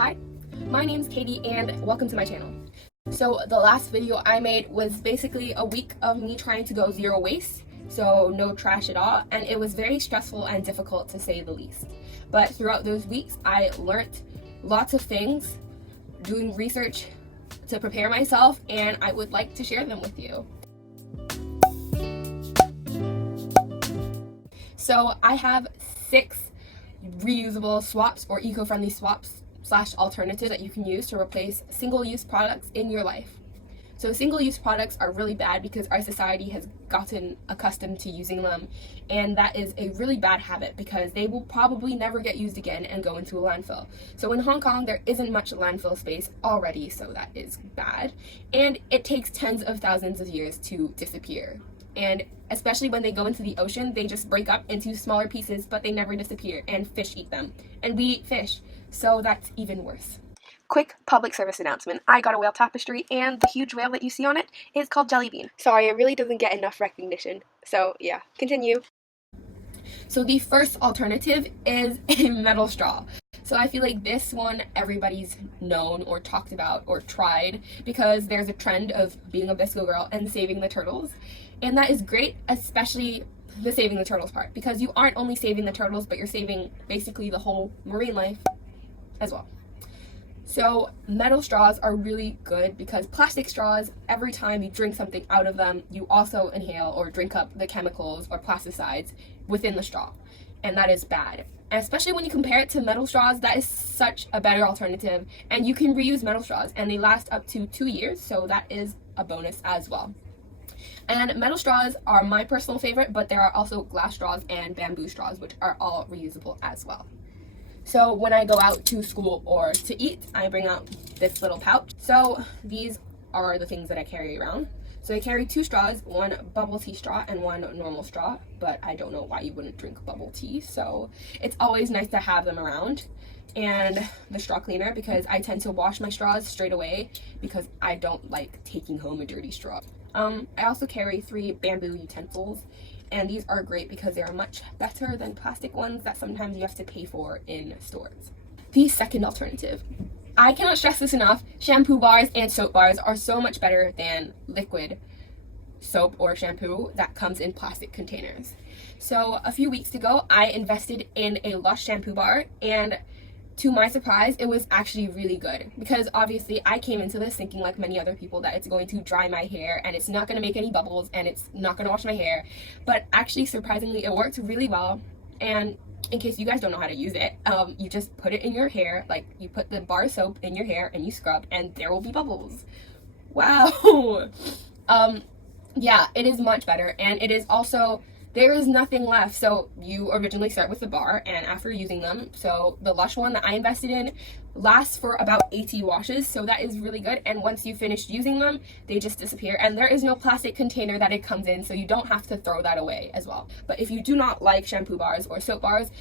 Hi, my name's Katie and welcome to my channel. So the last video I made was basically a week of me trying to go zero waste, so no trash at all, and it was very stressful and difficult to say the least. But throughout those weeks I learned lots of things, doing research to prepare myself, and I would like to share them with you. So I have 6 reusable swaps or eco-friendly swaps / alternatives that you can use to replace single-use products in your life. So single-use products are really bad because our society has gotten accustomed to using them, and that is a really bad habit because they will probably never get used again and go into a landfill. So in Hong Kong there isn't much landfill space already, so that is bad, and it takes tens of thousands of years to disappear. And especially when they go into the ocean, they just break up into smaller pieces, but they never disappear, and fish eat them. And we eat fish, so that's even worse. Quick public service announcement. I got a whale tapestry, and the huge whale that you see on it is called Jellybean. Sorry, it really doesn't get enough recognition. So yeah, continue. So the first alternative is a metal straw. So I feel like this one everybody's known or talked about or tried because there's a trend of being a Bisco girl and saving the turtles. And that is great, especially the saving the turtles part, because you aren't only saving the turtles, but you're saving basically the whole marine life as well. So metal straws are really good because plastic straws, every time you drink something out of them, you also inhale or drink up the chemicals or plasticides within the straw. And that is bad. And especially when you compare it to metal straws, that is such a better alternative. And you can reuse metal straws and they last up to 2 years, so that is a bonus as well. And metal straws are my personal favorite, but there are also glass straws and bamboo straws, which are all reusable as well. So when I go out to school or to eat, I bring out this little pouch. So these are the things that I carry around. So I carry 2 straws, one bubble tea straw and one normal straw, but I don't know why you wouldn't drink bubble tea, so it's always nice to have them around. And the straw cleaner, because I tend to wash my straws straight away because I don't like taking home a dirty straw. I also carry 3 bamboo utensils, and these are great because they are much better than plastic ones that sometimes you have to pay for in stores. The second alternative. I cannot stress this enough, shampoo bars and soap bars are so much better than liquid soap or shampoo that comes in plastic containers. So a few weeks ago, I invested in a Lush shampoo bar, and to my surprise, it was actually really good because obviously I came into this thinking, like many other people, that it's going to dry my hair and it's not going to make any bubbles and it's not going to wash my hair. But actually, surprisingly, it worked really well. And in case you guys don't know how to use it, you just put it in your hair, like you put the bar of soap in your hair and you scrub and there will be bubbles. Wow. Yeah, it is much better, and it is also, there is nothing left. So you originally start with the bar, and after using them, so the Lush one that I invested in lasts for about 80 washes, so that is really good. And once you finish using them, they just disappear, and there is no plastic container that it comes in, so you don't have to throw that away as well. But if you do not like shampoo bars or soap bars,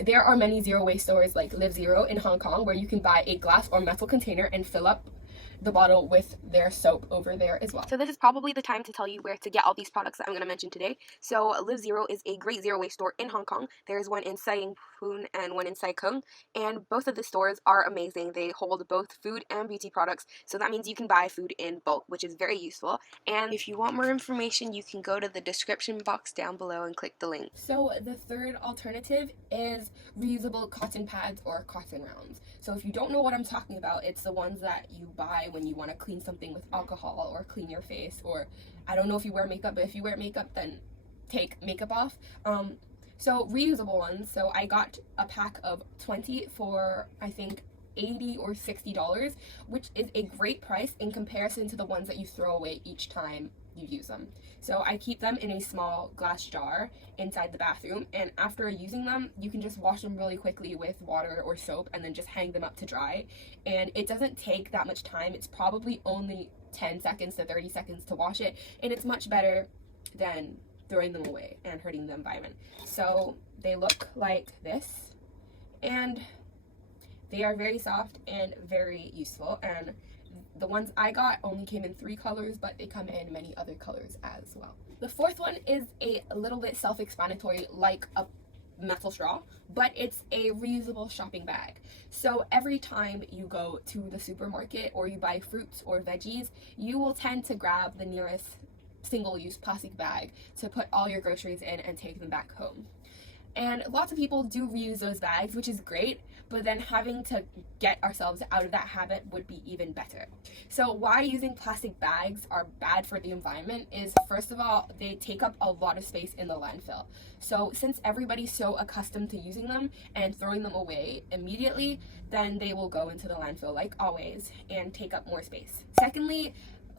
there are many zero waste stores like Live Zero in Hong Kong where you can buy a glass or metal container and fill up the bottle with their soap over there as well. So this is probably the time to tell you where to get all these products that I'm going to mention today. So Live Zero is a great zero waste store in Hong Kong. There's one in Sai Ying Pun and one in Sai Kung, and both of the stores are amazing. They hold both food and beauty products, so that means you can buy food in bulk, which is very useful. And if you want more information, you can go to the description box down below and click the link. So the third alternative is reusable cotton pads or cotton rounds. So if you don't know what I'm talking about, it's the ones that you buy when you want to clean something with alcohol or clean your face, or I don't know if you wear makeup, but if you wear makeup, then take makeup off. So reusable ones. So I got a pack of 20 for I think $80 or $60, which is a great price in comparison to the ones that you throw away each time you use them. So I keep them in a small glass jar inside the bathroom, and after using them, you can just wash them really quickly with water or soap and then just hang them up to dry. And it doesn't take that much time. It's probably only 10 seconds to 30 seconds to wash it, and it's much better than throwing them away and hurting the environment. So they look like this, and they are very soft and very useful, and the ones I got only came in 3 colors, but they come in many other colors as well. The fourth one is a little bit self-explanatory, like a metal straw, but it's a reusable shopping bag. So every time you go to the supermarket or you buy fruits or veggies, you will tend to grab the nearest single-use plastic bag to put all your groceries in and take them back home. And lots of people do reuse those bags, which is great, but then having to get ourselves out of that habit would be even better. So why using plastic bags are bad for the environment is, first of all, they take up a lot of space in the landfill. So since everybody's so accustomed to using them and throwing them away immediately, then they will go into the landfill like always and take up more space. Secondly,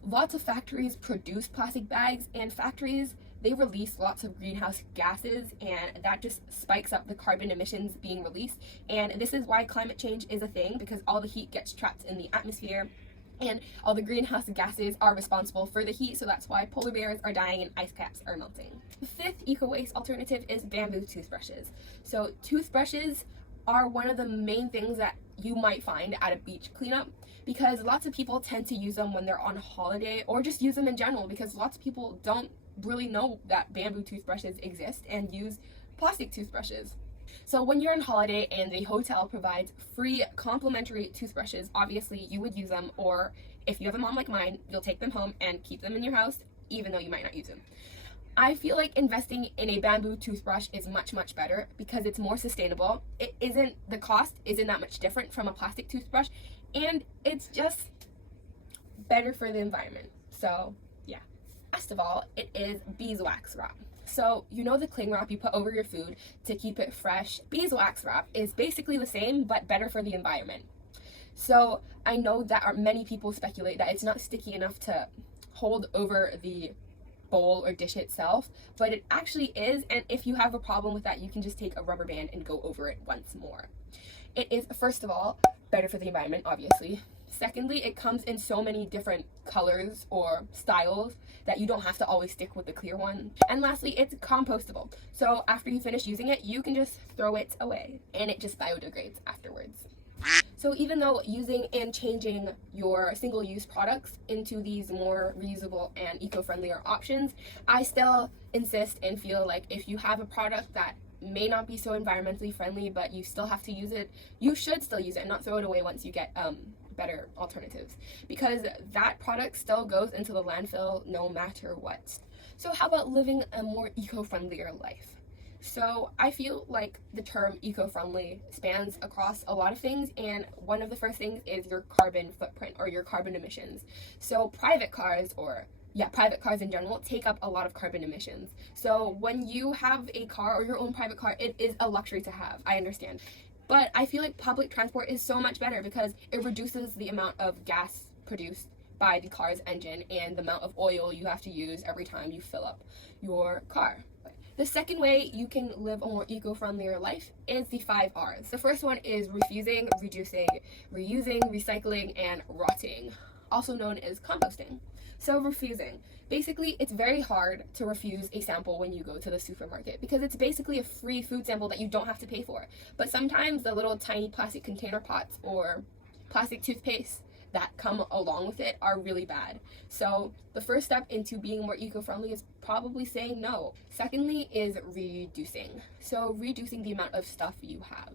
lots of factories produce plastic bags, and factories, they release lots of greenhouse gases, and that just spikes up the carbon emissions being released. And this is why climate change is a thing, because all the heat gets trapped in the atmosphere and all the greenhouse gases are responsible for the heat, so that's why polar bears are dying and ice caps are melting. The fifth eco-waste alternative is bamboo toothbrushes. So toothbrushes are one of the main things that you might find at a beach cleanup, because lots of people tend to use them when they're on holiday, or just use them in general, because lots of people don't really know that bamboo toothbrushes exist and use plastic toothbrushes. So when you're on holiday and the hotel provides free complimentary toothbrushes, obviously you would use them, or if you have a mom like mine, you'll take them home and keep them in your house even though you might not use them. I feel like investing in a bamboo toothbrush is much better because it's more sustainable. The cost isn't that much different from a plastic toothbrush, and it's just better for the environment. So yeah. Last of all, it is beeswax wrap. So you know the cling wrap you put over your food to keep it fresh? Beeswax wrap is basically the same but better for the environment. So I know that many people speculate that it's not sticky enough to hold over the bowl or dish itself, but it actually is, and if you have a problem with that, you can just take a rubber band and go over it once more. It is, first of all, better for the environment, obviously. Secondly, it comes in so many different colors or styles that you don't have to always stick with the clear one. And lastly, it's compostable. So after you finish using it, you can just throw it away and it just biodegrades afterwards. So even though using and changing your single-use products into these more reusable and eco-friendlier options, I still insist and feel like if you have a product that may not be so environmentally friendly, but you still have to use it, you should still use it and not throw it away once you get better alternatives, because that product still goes into the landfill no matter what. So how about living a more eco-friendlier life? So I feel like the term eco-friendly spans across a lot of things, and one of the first things is your carbon footprint or your carbon emissions. So private cars in general take up a lot of carbon emissions. So when you have a car or your own private car, it is a luxury to have, I understand. But I feel like public transport is so much better because it reduces the amount of gas produced by the car's engine and the amount of oil you have to use every time you fill up your car. The second way you can live a more eco-friendlier life is the 5 R's. The first one is refusing, reducing, reusing, recycling, and rotting, also known as composting. So refusing. Basically, it's very hard to refuse a sample when you go to the supermarket because it's basically a free food sample that you don't have to pay for. But sometimes the little tiny plastic container pots or plastic toothpaste that come along with it are really bad. So the first step into being more eco-friendly is probably saying no. Secondly is reducing. So reducing the amount of stuff you have.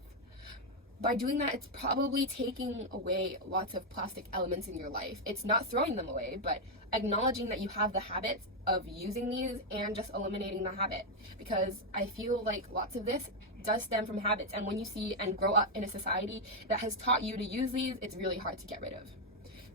By doing that, it's probably taking away lots of plastic elements in your life. It's not throwing them away, but acknowledging that you have the habits of using these and just eliminating the habit. Because I feel like lots of this does stem from habits, and when you see and grow up in a society that has taught you to use these, it's really hard to get rid of.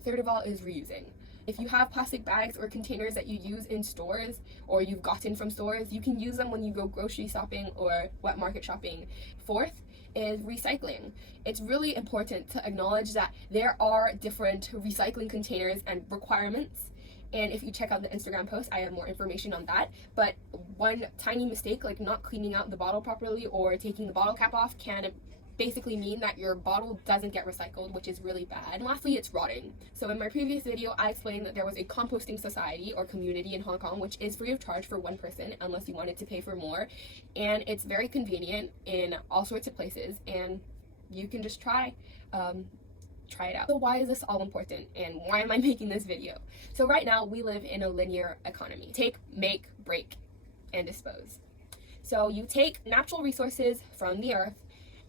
Third of all is reusing. If you have plastic bags or containers that you use in stores or you've gotten from stores, you can use them when you go grocery shopping or wet market shopping. Fourth is recycling. It's really important to acknowledge that there are different recycling containers and requirements. And if you check out the Instagram post, I have more information on that. But one tiny mistake, like not cleaning out the bottle properly or taking the bottle cap off, can basically mean that your bottle doesn't get recycled, which is really bad. And lastly, it's rotting. So in my previous video, I explained that there was a composting society or community in Hong Kong, which is free of charge for one person unless you wanted to pay for more. And it's very convenient in all sorts of places, and you can just try it out. So why is this all important, and why am I making this video? So right now we live in a linear economy. Take, make, break, and dispose. So you take natural resources from the earth,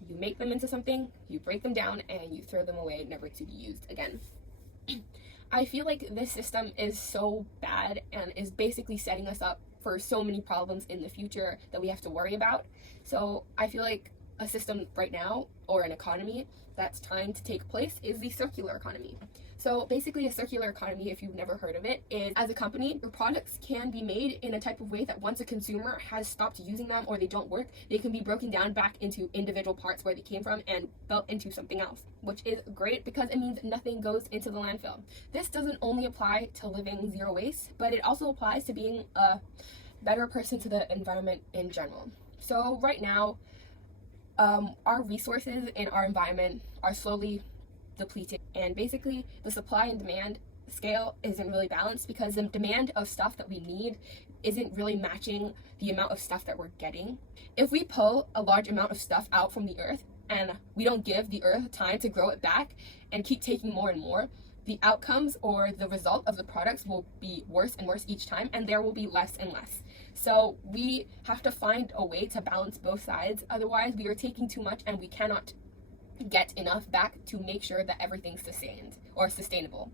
you make them into something, you break them down, and you throw them away, never to be used again. I feel like this system is so bad and is basically setting us up for so many problems in the future that we have to worry about. So I feel like a system right now, or an economy that's trying to take place, is the circular economy. So basically, a circular economy, if you've never heard of it, is as a company, your products can be made in a type of way that once a consumer has stopped using them or they don't work, they can be broken down back into individual parts where they came from and built into something else, which is great because it means nothing goes into the landfill. This doesn't only apply to living zero waste, but it also applies to being a better person to the environment in general. So right now, our resources in our environment are slowly depleting, and basically the supply and demand scale isn't really balanced because the demand of stuff that we need isn't really matching the amount of stuff that we're getting. If we pull a large amount of stuff out from the earth and we don't give the earth time to grow it back and keep taking more and more, the outcomes or the result of the products will be worse and worse each time, and there will be less and less. So we have to find a way to balance both sides. Otherwise, we are taking too much and we cannot get enough back to make sure that everything's sustained or sustainable.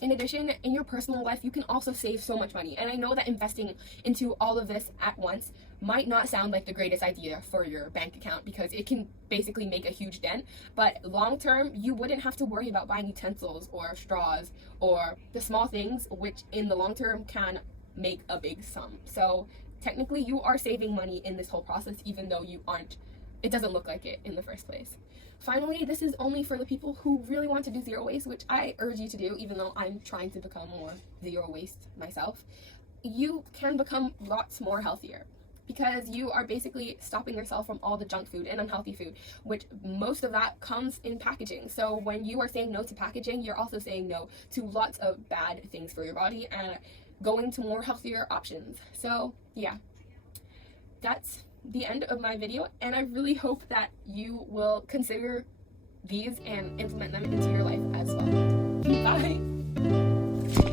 In addition, in your personal life, you can also save so much money. And I know that investing into all of this at once might not sound like the greatest idea for your bank account because it can basically make a huge dent. But long term, you wouldn't have to worry about buying utensils or straws or the small things, which in the long term can make a big sum. So technically, you are saving money in this whole process, even though you aren't. It doesn't look like it in the first place. Finally, this is only for the people who really want to do zero waste, which I urge you to do, even though I'm trying to become more zero waste myself. You can become lots more healthier because you are basically stopping yourself from all the junk food and unhealthy food, which most of that comes in packaging. So when you are saying no to packaging, you're also saying no to lots of bad things for your body and going to more healthier options. So yeah, that's the end of my video, and I really hope that you will consider these and implement them into your life as well. Bye!